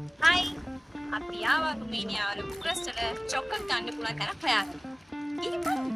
Hi. අපි ආවා රුමේනියාවල බුකරෙස්ට් වල චොක්ලට් ගන්න පුළුවන් තැනක් හොයාගෙන. ගිහින් බලමු.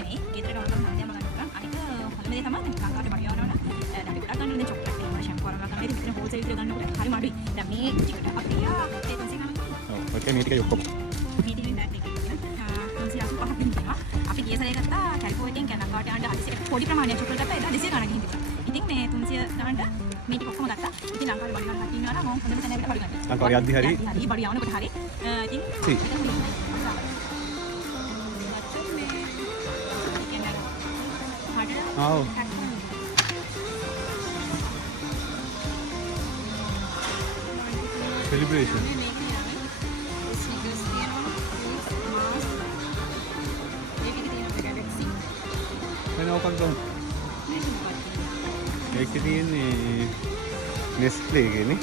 එනේ ගෙදර ගමන් මන්දයම ගන්න පුළුවන්. අනික හොඳම දේ තමයි ලංකාවට බඩ යවනවා නම් දැන් ගොඩක් ගන්න ඉන්නේ චොක්ලට් එක වල ෂැම්පූ වල තමයි ඉතින් හෝල්සේල් විතර ගන්නකොට හරි මඩුයි. දැන් මේ ටිකට අපි ආ ඒ තන්සි ගන්න. ඔව් ඔකේ මේ ටික ඔක්කොම. මේ ටිකෙන් බෑග් එකක් තියෙනවා. 385ක් දෙනවා. අපි ගිය සැරේ ගත්තා කැල්කෝ එකෙන් ලංකාවට යන්න හදිසියට පොඩි ප්‍රමාණයක් චොක්ලට් ගත්තා. ඒක 200 ගණන් ගිහින් තිබුණා. ඉතින් මේ 300 ගන්නට මේ ටික ඔක්කොම ගත්තා. ඉතින් ලංකාවේ බඩ ගන්න කට්ටිය ඉන්නවා නම් හොඳම තැනකට බඩ ගන්න. ලංකාවේ යද්දි හරි හරි බඩ යවනකොට හරි. ඉතින් ආව් celebration වෙනවකක් ගමු. ඒකේ තියෙන්නේ Nestle එකනේ.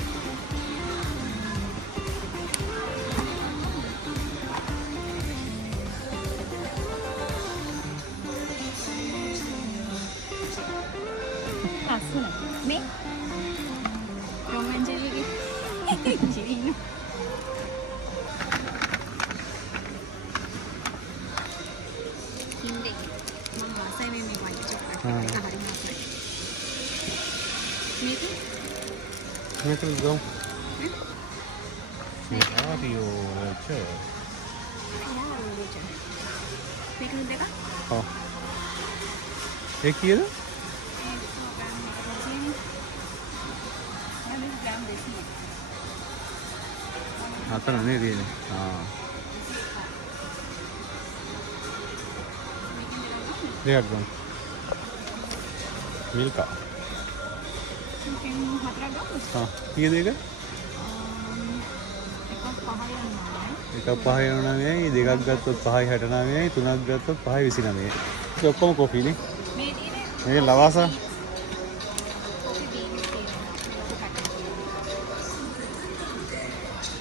මේ රොමන් ජෙලිගේ ජෙලින ඉන්නේ මම වාසය මේ වයිට් චොක්ලට් එක හරි මස්යි මේක මේක ගමු. රාඩියෝ ච. මේක දෙක ඔව්. ඒ කීයද? අතන නේ තියෙන්නේ. දෙයක් ගමු. මිල්කා. කීයද ඒක? එකක් 5.99යි, දෙකක් ගත්තොත් 5.69යි, තුනක් ගත්තොත් 5.29යි. ඒක ඔක්කොම කොෆි නේ. මේක ලවාසා.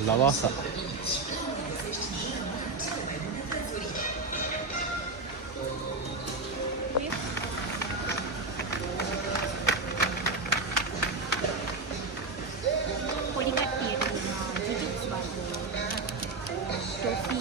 ලවාසා. පොඩි කට්ටියට ජුජුක්ස් වගේ ටොෆි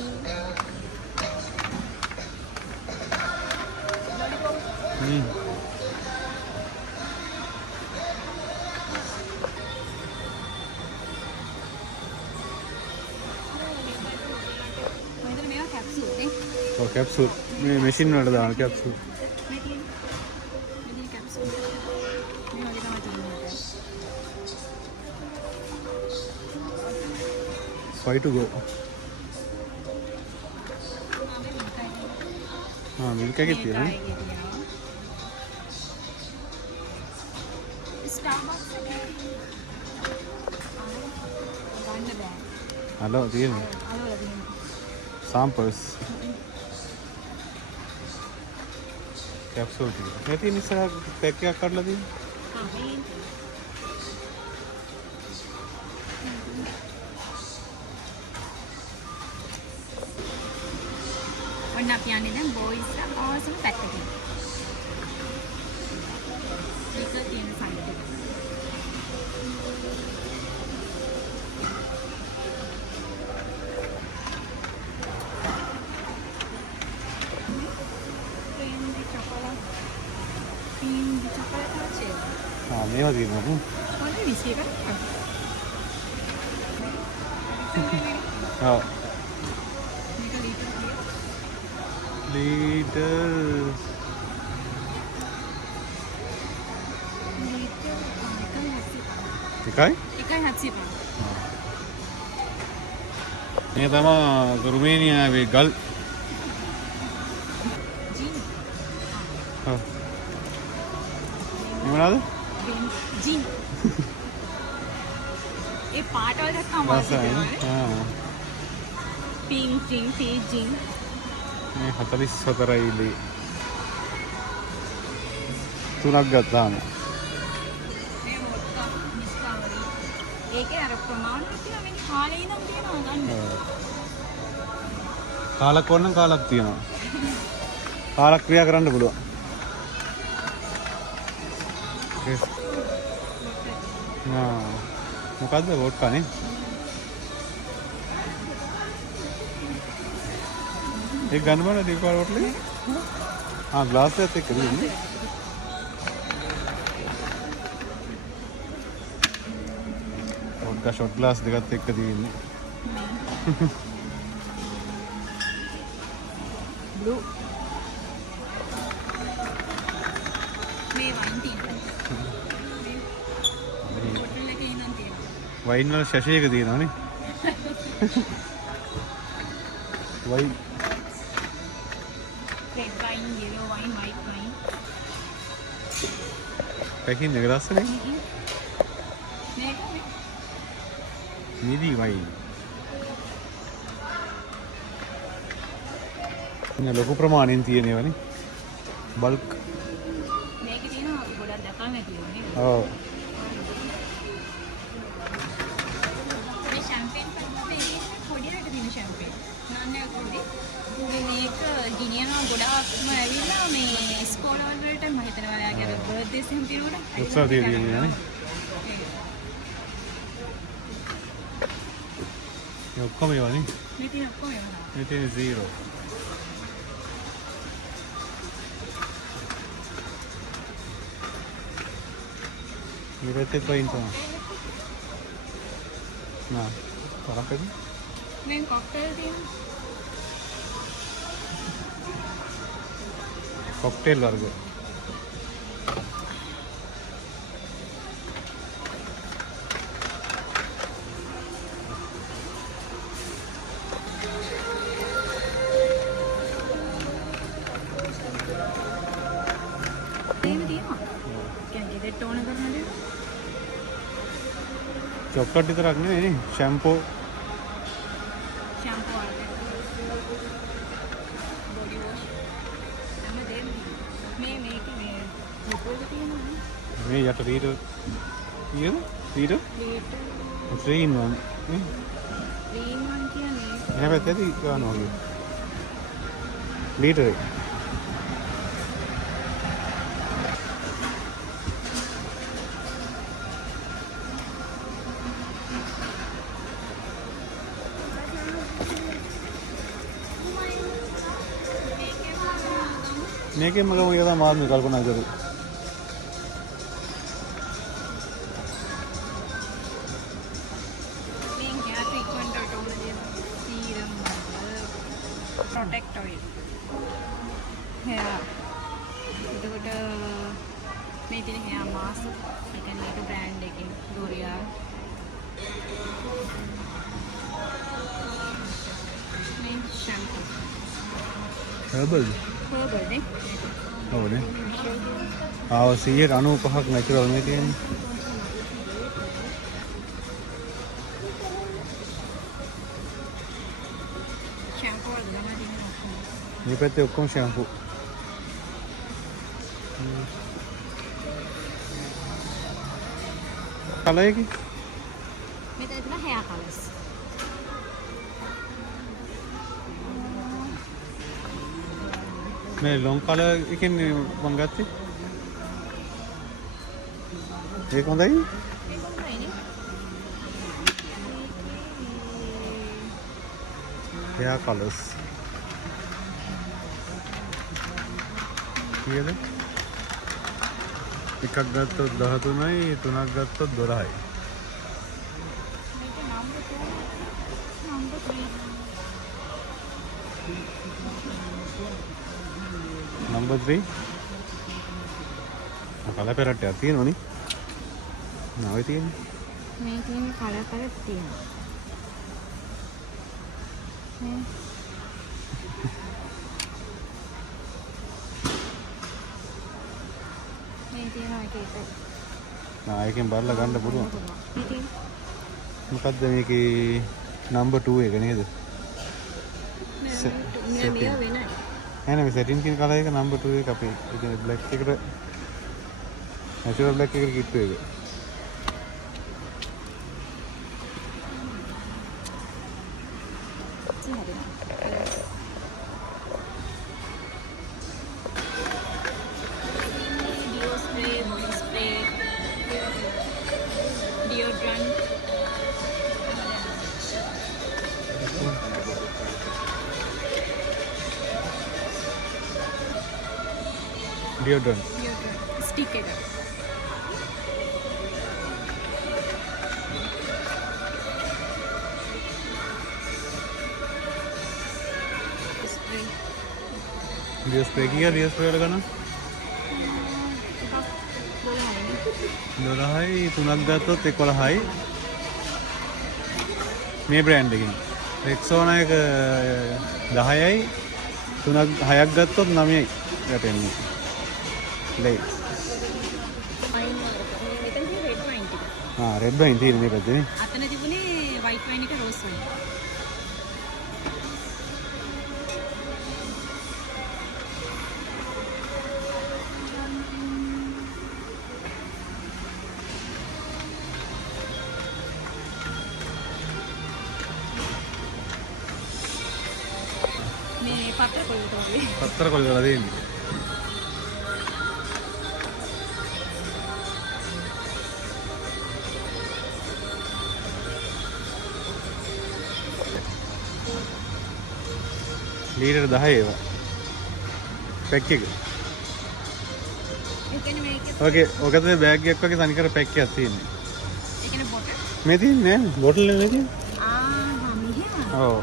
ඔව් කැප්සූල්. මේ මැෂින් වලට දාන capsule. Five to go. Milk එකේ තියෙනවා. ස්ටාර්බක්ස් එකේ ගන්න බෑ. හලෝ තියෙනවා. අලවල තියෙනවා. samples. කැප්සූල් ටික. මේ තියෙන ඉස්සරහ පැක් එකක් කඩලා තියෙනවා. මේ ඔන්න අපි යන්නේ දැන් බෝයිස් අවසන් පැත්තට. මේක තියෙන සයිඩ් එක. මේවා තියෙනවා. මොකද විශ්ේ එකක්? ඔව්. මේක ලීටර් එකයි? 1.75. මේ තමයි රුමේනියාවේ ගල්. ජීන්. ඔව්. මොනවාද? ජීන්. ඒ පාටවල දැක්කම වාසියනේ. Pink jean, P jean. මේ 44යි ලී. තුනක් ගත්තාම. මේ වොඩ්කා, මිස්කාවරි. ඒකේ අර ප්‍රමාණයක් තියෙනවා මේ කාලේ ඉඳන් තියෙනවා ගන්න. කාලක් ඕන නම් කාලක් තියෙනවා. කාලක් ක්‍රියා කරන්න පුළුවන්. මොකද්ද වෝඩ්කා නේ? ඒක ගන්න බෑ දීපාල වෝට්ලේ. ග්ලාස් එකත් එක්ක දෙන්නේ. වෝඩ්කා ෂොට් ග්ලාස් දෙකත් එක්ක දෙන්නේ. blue මේ වයින් තියෙනවා. බොටල් එකේ ඉඳන් තියෙනවා. වයින් වල ශෂයක තියෙනවනේ. වයින් red wine, yellow wine, white wine. Packing එක ලස්සනේ. මේක මිදි වයින්. ඉතින් ලොකු ප්‍රමාණයෙන් තියෙනවනේ. බල්ක්. මේකේ තියෙනවා ගොඩක් දැකලා නැතිව නේද? ඔව්. මේ ෂැම්පේන් පොඩි රට තියෙන ෂැම්පේන්. නන්නේ පොඩි. මේක ගිනියනවා ගොඩාක්ම ඇවිල්ලා මේ ස්කෝල් වලට මම හිතනවා යාගේ අර බර්ත්ඩේස් එහෙම තියෙනකොට උත්සව තියෙන්නේ නේ. මේ ඔක්කොම ඒවානේ. මේ තියෙන ඔක්කොම ඒවා. මේ තියෙන 0. මේ පැත්තේ පොයින්ට් තමයි. නා, තරපෙද? මේ කොක්ටේල් තියෙනවා. කොක්ටේල් වර්ග. එහෙම තියෙනවා. කියන්නේ ගෙදරට ඕන කරන දේ. චොක්ලට් විතරක් නෙවෙයි නේ ෂැම්පෝ ෂැම්පූ බොඩි වොෂ් හැමදේම මේකේ මේ මොකෝද තියෙනවා මේ යට ලීටර් කීයද? ලීටර් ලීටර් 3 in 1 නේ. 3 in 1 කියන්නේ එහා පැත්තේදී ගන්නවා වගේ. ලීටර් එක. මේකෙන් මම ගමු ඒවා මාත් මේ කල්පනා කරු. මේ hair treatment වලට ඕන දේ serum protect oil hair එතකොට මේ තියෙන hair mask ඒ කියන්නේ මේක brand එකකින් L'Oreal මේ shampoo herbal herbal නේ ඔව් නේ. 195ක් නැචරල් මේ තියෙන්නේ. shampoo වල තමයි තියෙන්නේ. මේ පැත්තේ ඔක්කොම ෂැම්පූ. කලර් එකේ මෙතන තියෙන hair colors මේ ලොන් කලර් එකෙන් මම ගත්තේ. ඒක හොඳයි. ඒක හොඳයිනේ. hair colors. කීයද? එකක් ගත්තොත් 13යි, තුනක් ගත්තොත් 12යි. මේක number 2 number 3 number 3 කලර් පෙරට් එකක් තියෙනවනේ. නෑ තියෙන්නේ. මේ තියෙන කලර් පෙරට් තියෙනවා. මේ තියෙනවා එක. ඒකෙන් බලලා ගන්න පුළුවන්. මේ තියෙන මොකද්ද මේකේ number 2 එක නේද? මේ වෙනයි. නෑ මේ setting කියන කලර් එක number 2 එක අපේ. ඒ කියන්නේ black එකට natural black එකට කිට්ටු එක. ඩියෝඩ්‍රන්ට්. ස්ටික් එක. ඩියෝ ස්ප්‍රේ කීයක් ඩියෝ ස්ප්‍රේ වල ගන්න? 12යි 3ක් ගත්තොත් 11යි. මේ බ්‍රෑන්ඩ් එකකින්. රෙක්සෝනා එක 10යි 6ක් ගත්තොත් 9යි යටෙන්නේ. ලේ. රෙඩ් වයින් තියෙන මේ පැත්තේ නේ. අතන තිබුණේ වයිට් වයින් එක රෝස් වයින්. මේ පත්‍ර කොල්ලට වගේ. පත්තර කොල්ලලා තියෙන්නේ. ලීටර් 10 ඒවා. පැක් එක. ඒ කියන්නේ මේකේ ඔකේ ඔකට බෑග් එකක් වගේ තනිකර පැක් එකක් තියෙන්නේ. ඒ කියන්නේ බොටල්. මේ තියෙන්නේ නෑ බොටල් නේ තියෙන්නේ. මෙහෙම. ඔව්.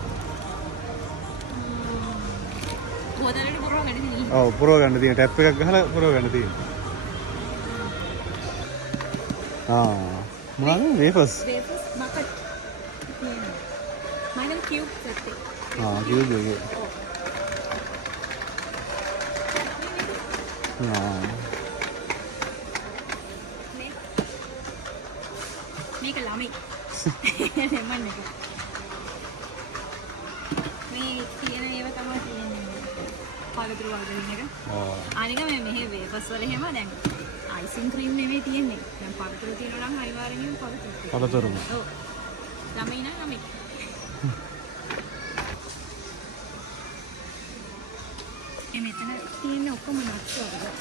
බෝතලෙට පුරව ගන්න තියෙන්නේ. ඔව් පුරව ගන්න තියෙන ටැප් එකක් ගහලා පුරව ගන්න තියෙන්නේ. මොනවද වේෆර්ස්? වේෆර්ස් බකට්. මයිනල් කියුබ් සෙට් එක. කියුබ් එකේ. මේක ළමයි. lemon එක. මේ තියෙන ඒවා තමයි තියෙන්නේ. පාලතුරු වගේ එක. අනික මේ මෙහෙ වේෆර්ස් වල එහෙම දැන් අයිසිං ක්‍රීම් නෙමෙයි තියෙන්නේ. දැන් පාලතුරු තියෙනවා නම් අනිවාර්යෙන්ම පාලතුරු. පළතුරු. ඔව්. ළමයි නම් ළමයි. මෙතන තියෙන ඔක්කොම නට්ස් වගේ.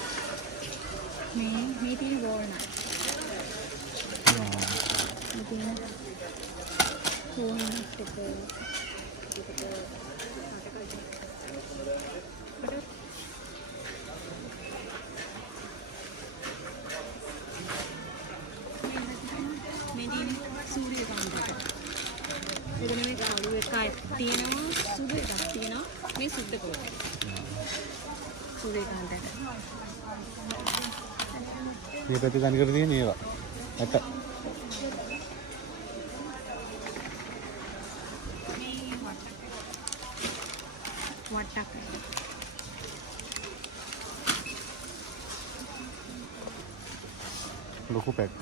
මේ තියෙන වෝල්නට්. මේ තියෙන වෝල්නට් එක. මේ තියෙන සූර්යකාන්තක. එතන මේ කළු එකක් තියෙනවා සුදු එකක් තියෙනවා මේ සුද්ධ කෝටි. සූර්යකාන්තක. මේ පැත්තේ තනිකර තියෙන ඒවා. ඇට. වට්ටක්. ලොකු පැක්.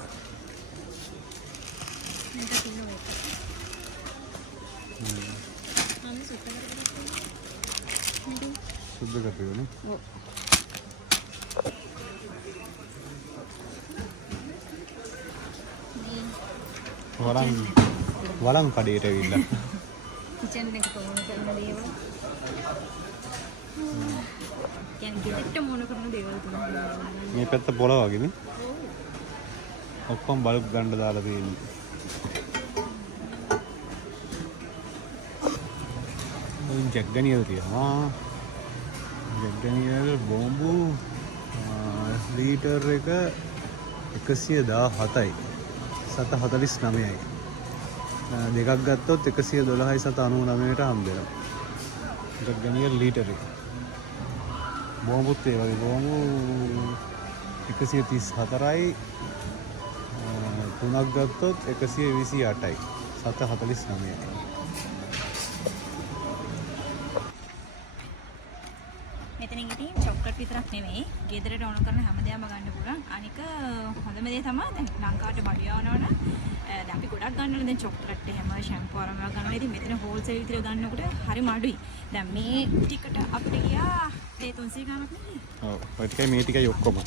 මේක තියෙනවා ඒක. අනේ සුද්ධ කරගන්න. සුද්ධ කරපියෝනේ. ඔව්. වලම් කඩේට ඇවිල්ලා. කිචන් එක කොහොමද කරන දේවල්? කියන්නේ ගෙදරට මොන කරන දේවල් තමයි. මේ පැත්ත පොළ වගේනේ. ඔක්කොම බල්බ් ගන්න දාලා තියෙන්නේ. ජැක් ඩැනියල් තියෙනවා. ජැක් ඩැනියල් බෝම්බු ලීටර් එක 117යි. 749යි. දෙකක් ගත්තොත් 112යි 799ට හම්බ වෙනවා. ජැක් ඩැනියල් ලීටර් එක. බෝම්බුත් ඒ වගේ බෝම්බු 134යි. තුනක් ගත්තොත් 128යි. 749යි. මෙතනින් ඉතින් චොක්ලට් විතරක් නෙමෙයි ගෙදරට ඕන කරන හැමදේම ගන්න පුළුවන්. අනික හොඳම දේ තමයි දැන් ලංකාවට බඩු යවනවනම් දැන් අපි ගොඩක් ගන්නවනේ දැන් චොක්ලට් එහෙම ෂැම්පූ ආරම ගන්නවා. ඉතින් මෙතන හෝල්සේල් විදිහට ගන්නකොට හරිම අඩුයි. දැන් මේ ටිකට අපිට ගියා 300 ගානක් නෙමෙයි. ඔව්. ඔය ටිකයි මේ ටිකයි ඔක්කොම.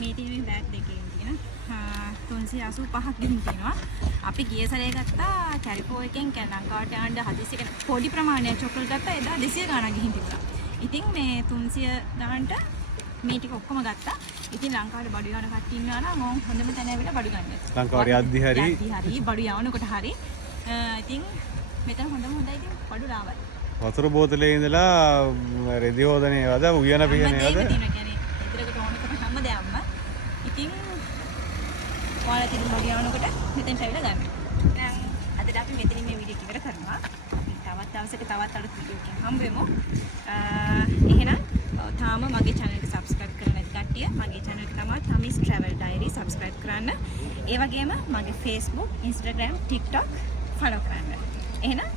මේ තියෙන බෑග් දෙකේ තියෙන 385ක් ගිහින් තියෙනවා. අපි ගිය සැරේ ගත්තා කැරිකෝ එකෙන් ලංකාවට යන්න හදිස්සියක පොඩි ප්‍රමාණයක් චොක්ලට් ගත්තා. එදා 200 ගානක් ගිහින් තිබුණා. ඉතින් මේ 300 ගානට මේ ටික ඔක්කොම ගත්තා. ඉතින් ලංකාවේ බඩු යවන කට්ටිය ඉන්නවා නම් ඕන් හොඳම තැන ඇවිල්ලා බඩු ගන්න. ලංකාවට යද්දි හරි බඩු යවනකොට හරි. ඉතින් මෙතන හොඳම හොඳයි ඉතින් බඩු ලාභයි. වතුර බෝතලේ ඉඳලා රෙදි හොදන ඒවාද උයන පිහන ඒවාද? ඒව තියෙනවා. කියන්නේ ඉදිරියට බඩු යවනකොට මෙතෙන්ට ඇවිල්ලා ගන්න. දැන් අදට අපි මෙතනින් මේ වීඩියෝ එක ඉවර කරනවා. අපි තවත් දවසක තවත් අලුත් වීඩියෝ එකකින් හම්බ වෙමු. එහෙනම් තාම මගේ channel එක subscribe කරලා නැති කට්ටිය මගේ channel එක තමයි Tami's Travel Diary subscribe කරන්න. ඒ වගේම මගේ Facebook, Instagram, TikTok follow කරන්න. එහෙනම්